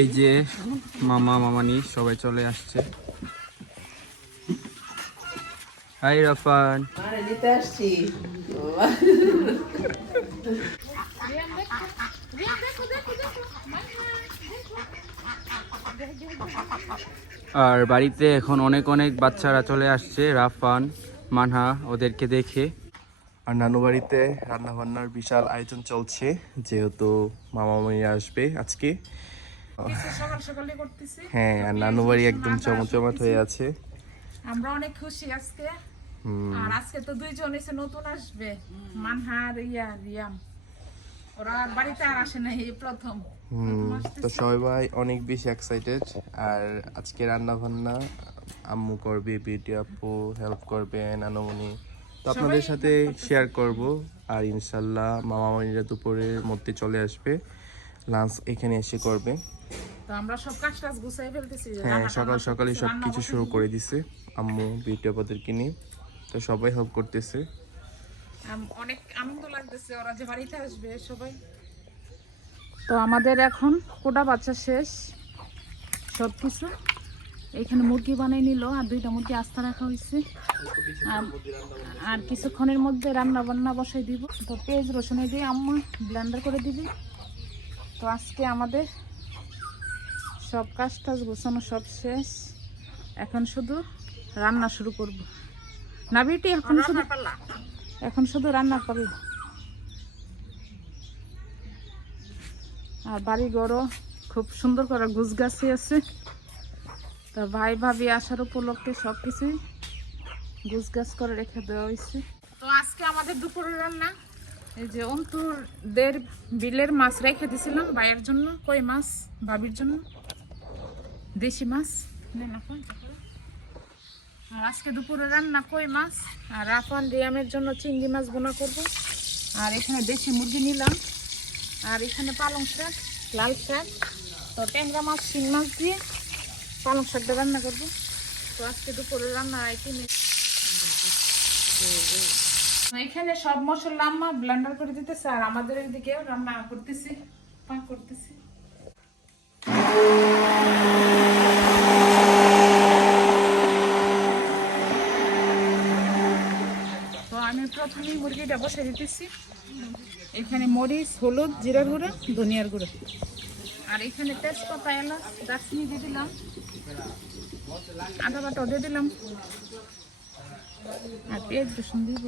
এই যে মামা মামানি সবাই চলে আসছে। হাই রাফান। আর বাড়িতে এখন অনেক অনেক বাচ্চারা চলে আসছে রাফান মানহা ওদেরকে দেখে। আর নানু বাড়িতে রান্না বান্নার বিশাল আয়োজন চলছে যেহেতু মামা মামি আসবে আজকে। সকাল সকালে করতেছি। হ্যাঁ আর নানু বাড়ি একদম চমচমাট হয়ে আছে। আমরা অনেক খুশি আজকে। আর আজকে তো দুইজন এসে নতুন আসবে মানহার ইয়া রিয়াম। ওরা বাড়িতে আর আসে না এই প্রথম। হুম, তো সবাই অনেক বেশি এক্সাইটেড আর আজকে রান্না বান্না আম্মু করবে বিউটি আপু হেল্প করবে নানুমণি। তো আপনাদের সাথে শেয়ার করব। আর ইনশাল্লাহ মামা মামিরা দুপুরের মধ্যে চলে আসবে। লাঞ্চ এখানে এসে করবে। তো আমরা সব কাজ টাজ গুছাই ফেলতেছি হ্যাঁ সকাল সকালে সব কিছু শুরু করে দিছে। আম্মু বিউটি আপাদেরকে নিয়ে। তো সবাই হেল্প করতেছে। অনেক আনন্দ লাগতেছে ওরা যে বাড়িতে আসবে সবাই। তো আমাদের এখন কোটা বাচ্চা শেষ। সব কিছু এখানে মুরগি বানাই নিল আর দুইটা মুরগি আস্থা রাখা হয়েছে। আর আর কিছুক্ষণের মধ্যে রান্না বান্না বসাই দিব। তো পেঁয়াজ রসুনে দিয়ে আম্মা ব্লেন্ডার করে দিবি। তো আজকে আমাদের সব কাজ টাজ গোছানো সব শেষ। এখন শুধু রান্না শুরু করব। না বিটি এখন শুধু এখন শুধু রান্না পারি আর বাড়ি ঘরও খুব সুন্দর করে গুছগাছি আছে। তা ভাই ভাবি আসার উপলক্ষে সব কিছুই গুছগাছ করে রেখে দেওয়া হয়েছে। তো আজকে আমাদের দুপুরের রান্না, এই যে অন্তুর দের বিলের মাছ রেখে দিছিলাম ভাইয়ের জন্য, কই মাছ? ভাবির জন্য। দেশি মাছ। আর আজকে দুপুরে রান্না কই মাছ? আর রাফান রিয়ামের জন্য চিংড়ি মাছ বোনা করব। আর এখানে দেশি মুরগি নিলাম। আর এখানে পালং শাক, লাল শাক। তো ট্যাংরা মাছ, শিং মাছ দিয়ে পালং শাকটা রান্না করব। তো আজকে দুপুরে রান্না আইটেম এখানে সব মশলা আম্মা ব্লেন্ডার করে দিতেছে, আর আমাদের এদিকে রান্না করতেছি পাক করতেছি। তো আমি প্রথমেই মুরগিটা বসে দিতেছি। এখানে মরিচ, হলুদ, জিরার গুঁড়ো, ধনিয়ার গুঁড়ো। আর এখানে তেজপাতা এলাচ দারচিনি দিয়ে দিলাম। আদা বাটাও দিয়ে দিলাম। আর পেঁয়াজ রসুন দিব।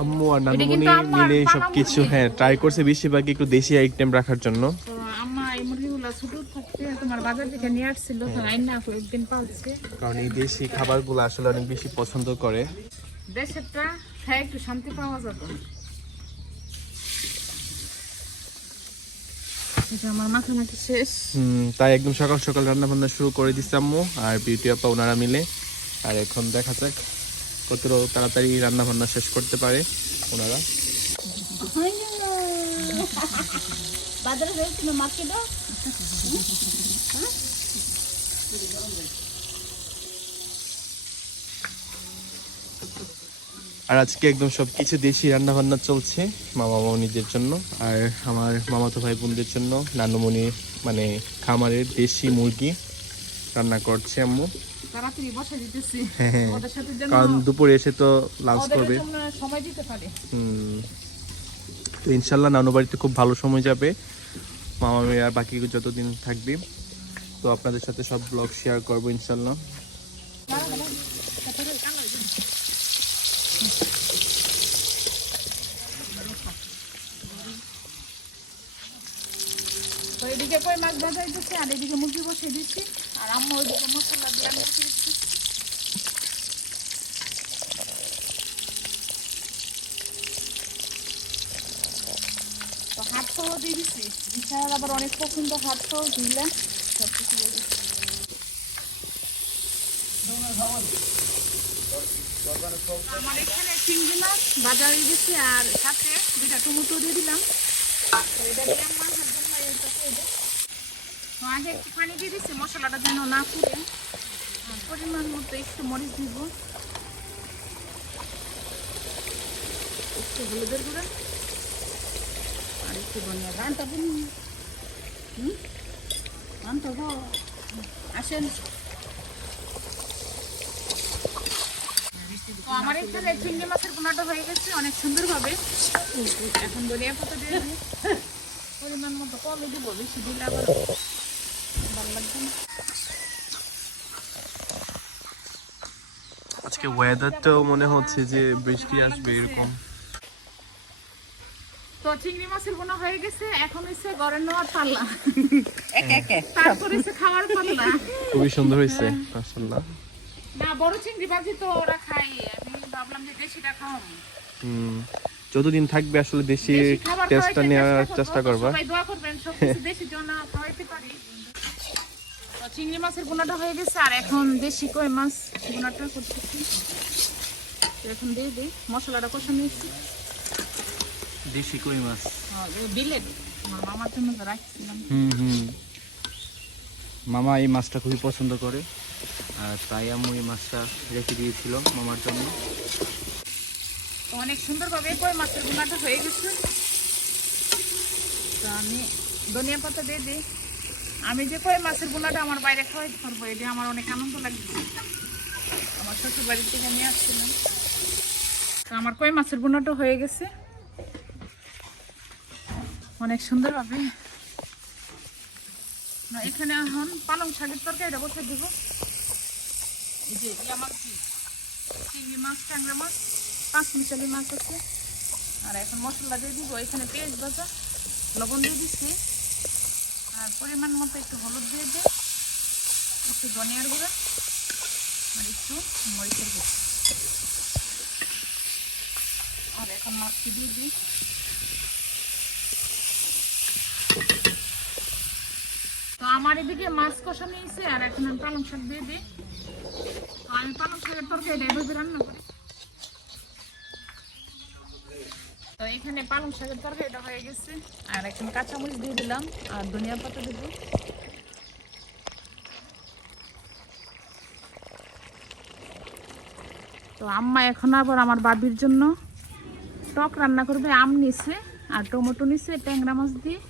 আম্মু আর নানুমণি মিলে সব কিছু হ্যাঁ ট্রাই করছে বেশিরভাগ একটু দেশি আইটেম রাখার জন্য। আম্মা ছোট থাকতে তোমার বাজার থেকে নিয়ে আসছিল তো আইনা একদিন কারণ এই দেশি খাবারগুলো আসলে অনেক বেশি পছন্দ করে। দেশেরটা একটু শান্তি পাওয়া যাবে। আমার মাথা মাথা শেষ। হুম, তাই একদম সকাল সকাল রান্না বান্না শুরু করে দিচ্ছে আম্মু আর বিউটি আপা ওনারা মিলে। আর এখন দেখা যাক কত তাড়াতাড়ি রান্না বান্না শেষ করতে পারে ওনারা। বাজারে মার্কেটে? আর আজকে একদম সব কিছু দেশি রান্না বান্না চলছে মামা মামনিদের জন্য আর আমার মামাতো ভাই বোনদের জন্য। নানুমণি মানে খামারের দেশি মুরগি রান্না করছে আম্মু। হ্যাঁ, হ্যাঁ। কারণ দুপুরে এসে তো লাঞ্চ করবে। তো ইনশাল্লাহ নানু বাড়িতে খুব ভালো সময় যাবে। মামা মেয়ে আর বাকি যতদিন থাকবে। তো আপনাদের সাথে সব ব্লগ শেয়ার করব ইনশাল্লাহ তো এদিকে কই মাছ ভাজা দিচ্ছি আর এদিকে মুরগি বসে দিচ্ছি। আর আম্মা ওইদিকে মশলা দিয়ে আমি বসে দিচ্ছি। তো হাত পাও দিয়ে দিচ্ছি। বিছানার আবার অনেক পছন্দ হাত পাও দিলে সব দিয়ে দিচ্ছি। আমার এখানে চিংড়ি মাছ বাজারে দিচ্ছি আর সাথে দুইটা টমেটো দিয়ে দিলাম। এটা আমার হাজবেন্ড ভাই এটা। তো আগে একটু পানি দিয়ে দিচ্ছি মশলাটা যেন না পুড়ে। পরিমাণ মতো একটু মরিচ দিব। একটু হলুদের গুঁড়া। আর একটু ধনিয়া রানটা হুম? রানটা আসেন। তো আমার এখানে চিংড়ি মাছের পোনাটা হয়ে গেছে অনেক সুন্দরভাবে। এখন ধনিয়া পাতা দিয়ে পরিমাণ মতো কমে দিব বেশি দিলে আবার ভালো লাগবে না আজকে ওয়েদারটাও মনে হচ্ছে যে বৃষ্টি আসবে এরকম। তো চিংড়ি মাছের বোনা হয়ে গেছে এখন নেওয়ার পাল্লা। একে একে। তারপর খাওয়ার পাল্লা। খুবই সুন্দর হয়েছে মাশাআল্লাহ। না বড় চিংড়ি বাজি তো ওরা খায় আমি ভাবলাম যে দেশিটা খাওয়াম। হুম যতদিন থাকবে আসলে দেশি টেস্টটা নেওয়ার চেষ্টা করবা। সবাই দোয়া করবেন সব দেশি জন্য খাওয়াইতে পারি। চিংড়ি মাছের বোনাটা হয়ে গেছে আর এখন দেশি কই মাছ বোনাটা করতেছি। এখন দিয়ে দিই মশলাটা কষা নিয়েছি। দেশি কই মাছ। বিলেট আমার মামার জন্য রাখছিলাম। হুম হুম। মামা এই মাছটা খুবই পছন্দ করে আর তাই আম্মু এই মাছটা রেখে দিয়েছিল মামার জন্য। অনেক সুন্দরভাবে কই মাছের বোনাটা হয়ে গেছে। তো আমি ধনিয়া পাতা দিয়ে দিই। আমি যে কই মাছের বোনাটা আমার বাইরে খাওয়াইতে পারব, এটা আমার অনেক আনন্দ লাগবে আমার শ্বশুর বাড়ির থেকে নিয়ে আসছিলাম আমার কই মাছের বোনাটা হয়ে গেছে। অনেক সুন্দর হবে না, এখানে এখন পালং শাকের তরকারিটা বসে দিব। এই যে মাছ দিয়ে চিংড়ি মাছ, ট্যাংরা মাছ পাঁচ মিশালি মাছ আছে। আর এখন মশলা দিয়ে দিব। এখানে পেঁয়াজ ভাজা, লবণ দিয়ে দিচ্ছি আর পরিমাণ মতো একটু হলুদ দিয়ে দিই। একটু ধনিয়ার গুঁড়া আর একটু মরিচের গুঁড়া। আর এখন মাছটি দিয়ে দিই। তো আমার এদিকে মাছ কষা নিয়েছে আর এখন আমি পালং শাক দিয়ে দিই। তো আমি পালং শাকের তরকারি রান্না করি। তো এখানে পালং শাকের তরকারিটা হয়ে গেছে। আর এখন কাঁচামরিচ দিয়ে দিলাম, আর ধনিয়া পাতা দেবো। তো আম্মা এখন আবার আমার বাবির জন্য টক রান্না করবে, আম নিছে আর টমেটো নিছে, ট্যাংরা মাছ দিয়ে।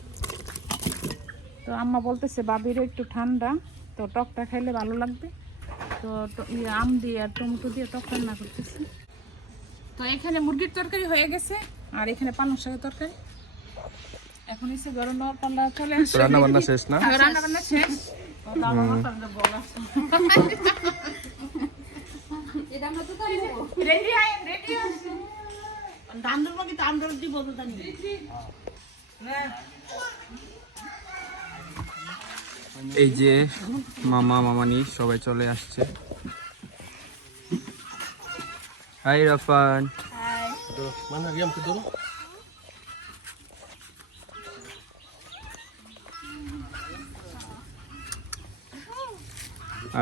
তো আম্মা বলতেছে, বাবিরও একটু ঠান্ডা, তো টকটা খাইলে ভালো লাগবে। তো ইয়ে আম দিয়ে আর টমেটো দিয়ে টক রান্না করতেছে। তো এখানে মুরগির তরকারি হয়ে গেছে। আর এখানে পালং শাকের তরকারি। এখন এসে গরম নেওয়ার পাল্লা চলে আসছে রান্না বান্না শেষ না? রান্না বান্না শেষ। রেডি আইন রেডি আছে। এই যে মামা মামানি সবাই চলে আসছে। হাই রাফান।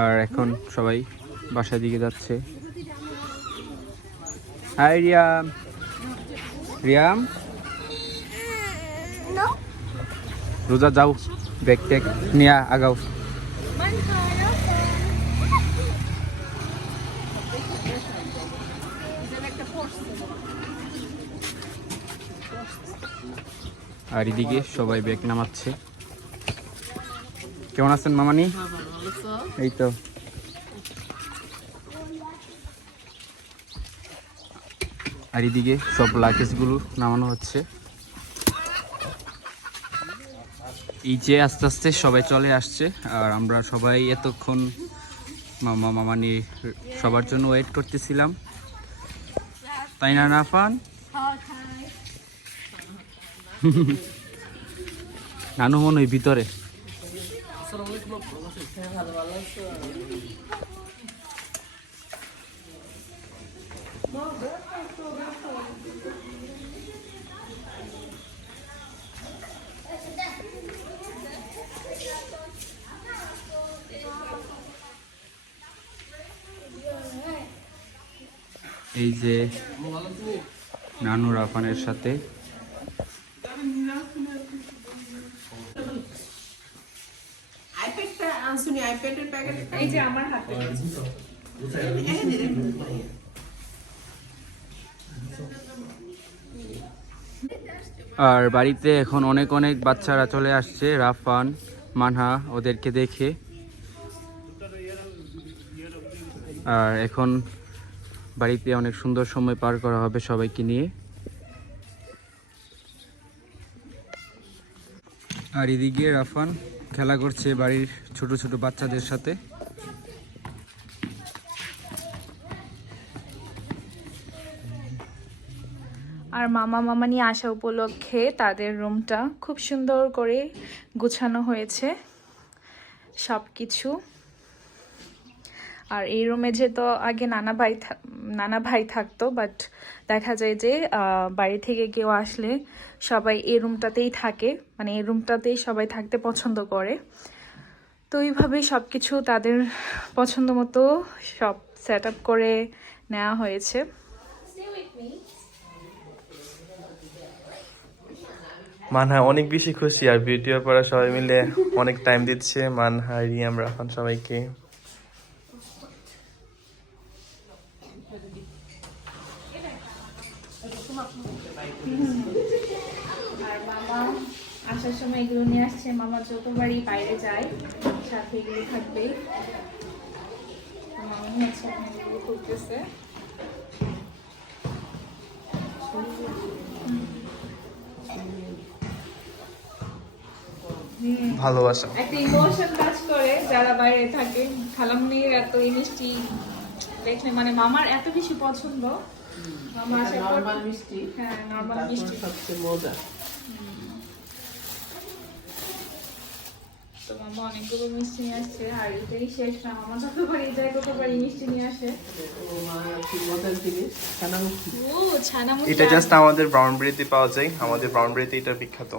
আর এখন সবাই বাসার দিকে যাচ্ছে। হাই রিয়াম। রিয়াম? রোজা যাও ব্যাগ ট্যাগ নিয়ে আগাও। আর এদিকে সবাই ব্যাগ নামাচ্ছে। কেমন আছেন মামানি? এই তো। আর এদিকে সব লাগেজগুলো নামানো হচ্ছে। এই যে আস্তে আস্তে সবাই চলে আসছে আর আমরা সবাই এতক্ষণ মামা মামানি সবার জন্য ওয়েট করতেছিলাম। তাই না না নাফান নানু মনে হয় ভিতরে। এই যে নানু রাফানের সাথে আইপ্যাডটা শুনি আইপ্যাডের প্যাকেট এই যে আমার হাতে আর বাড়িতে এখন অনেক অনেক বাচ্চারা চলে আসছে, রাফান, মানহা, ওদেরকে দেখে। আর এখন বাড়িতে অনেক সুন্দর সময় পার করা হবে সবাইকে নিয়ে। আর এদিকে রাফান খেলা করছে বাড়ির ছোট ছোট বাচ্চাদের সাথে। আর মামা মামা নিয়ে আসা উপলক্ষে তাদের রুমটা খুব সুন্দর করে গুছানো হয়েছে সব কিছু আর এই রুমে যে তো আগে নানা ভাই নানা ভাই থাকতো বাট দেখা যায় যে বাড়ি থেকে কেউ আসলে সবাই এই রুমটাতেই থাকে মানে এই রুমটাতেই সবাই থাকতে পছন্দ করে। তো এইভাবেই সব কিছু তাদের পছন্দ মতো সব সেট আপ করে নেওয়া হয়েছে। মানহা, অনেক বেশি খুশি। আর ভিডিও করা সবাই মিলে অনেক টাইম দিচ্ছে। মানহা, রিয়াম রাফান সবাইকে। আসার সময় এগুলো নিয়ে আসছে। মামা বাইরে যায়, সাথে এগুলো করতেছে ভালোবাসা। একটা ইমোশন কাজ করে যারা বাইরে থাকে। খালামনির এত এই মিষ্টি দেখলে মানে মামার এত বেশি পছন্দ। মামা মিষ্টি। হ্যাঁ নর্মাল মিষ্টি। সবচেয়ে মজা। তো মামা অনেকগুলো মিষ্টি নিয়ে আসছে। আর এটাই শেষ না মামা ততবারই মিষ্টি নিয়ে আসে। ও মা কি মজার জিনিস ছানামুখী। ও ছানা মুখি এটা জাস্ট আমাদের ব্রাউন ব্রেতে পাওয়া যায়। আমাদের ব্রাউন ব্রেতে এটা বিখ্যাত।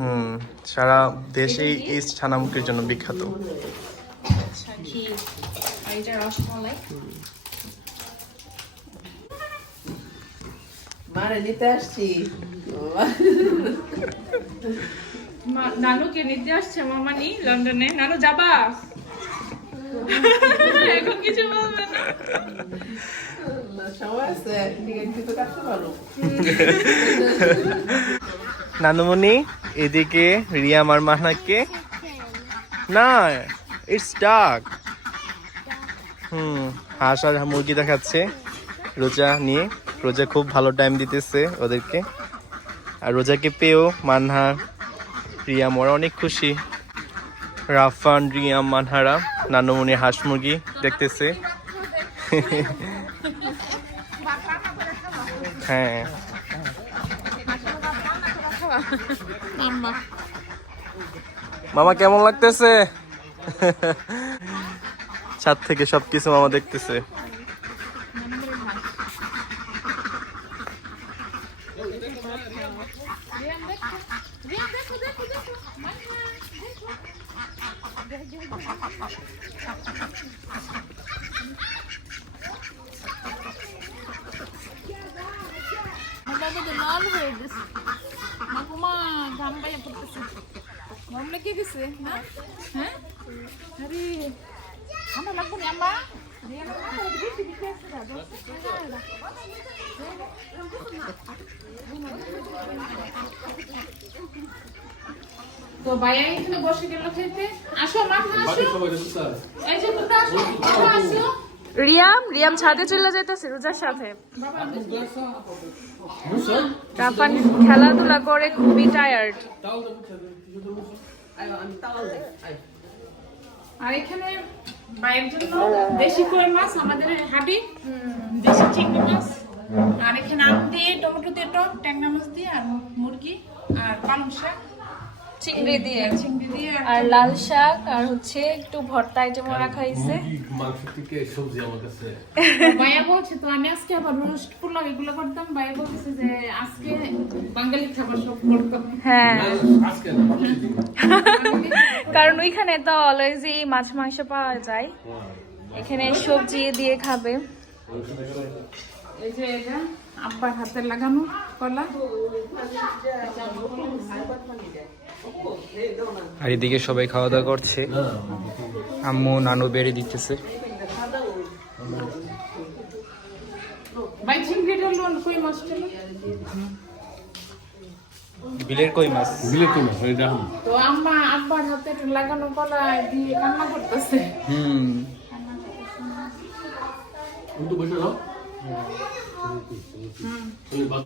হুম সারা দেশেই এই ছানামুখীর জন্য বিখ্যাত। আচ্ছা মারে নিতে আসছি। নানুকে নিতে আসছে মামানি লন্ডনে। নানু যাবা? এখন কিছু বলবে না। নানুমণি এদিকে রিয়াম আর মাহনাকে না ইটস ডাক হুম, হাঁস আর মুরগি দেখাচ্ছে রোজা নিয়ে। রোজা খুব ভালো টাইম দিতেছে ওদেরকে। আর রোজাকে পেয়েও মানহা, রিয়া ওরা অনেক খুশি। রাফান রিয়া, মানহারা, নানুমণি হাঁস মুরগি দেখতেছে। হ্যাঁ। মামা কেমন লাগতেছে? ছাদ থেকে সবকিছু মামা দেখতেছে। গরম লেগে গেছে না হ্যাঁ? আরে ঠান্ডা লাগবে না আম্মা? তো ভাইয়া এখানে বসে গেল খেতে। আসো মা আসো। এই যে আসো আসো। রিয়াম রিয়াম ছাদে চলে যাইতেছে রোজার সাথে। রাফান খেলাধুলা করে খুবই টায়ার্ড আর এখানে বাইরের জন্য দেশি কই মাছ, আমাদের হাবি, দেশি চিংড়ি মাছ। আর এখানে আম দিয়ে, টমেটো দিয়ে, টক, ট্যাংরা মাছ দিয়ে, আর মুরগি, আর পালং শাক। চিংড়ি দিয়ে। চিংড়ি দিয়ে আর লাল শাক আর হচ্ছে একটু ভর্তা আইটেম রাখা হয়েছে। মাংস থেকে সবজি আমার কাছে। ভাইয়া বলছে তো আমি আজকে আবার রোস্ট পোলাও এগুলো করতাম। ভাইয়া বলতেছে যে আজকে বাঙালি খাবার সব করতাম। হ্যাঁ। আজকে না কারণ ওইখানে তো অলওয়েজই মাছ মাংস পাওয়া যায়। এখানে সবজি দিয়ে খাবে। এই যে এটা। আব্বার হাতে লাগানো কলা। আর এদিকে সবাই খাওয়া দাওয়া করছে। আম্মু নানু বেড়ে দিতেছে। লোন কই লোন? বিলের কই মাছ? বিলে তো না এটা আমি তো আম্মা আব্বার হাতে লাগানো কলা দিয়ে কান্না করতেছে। হুম। তো বসে নাও うん。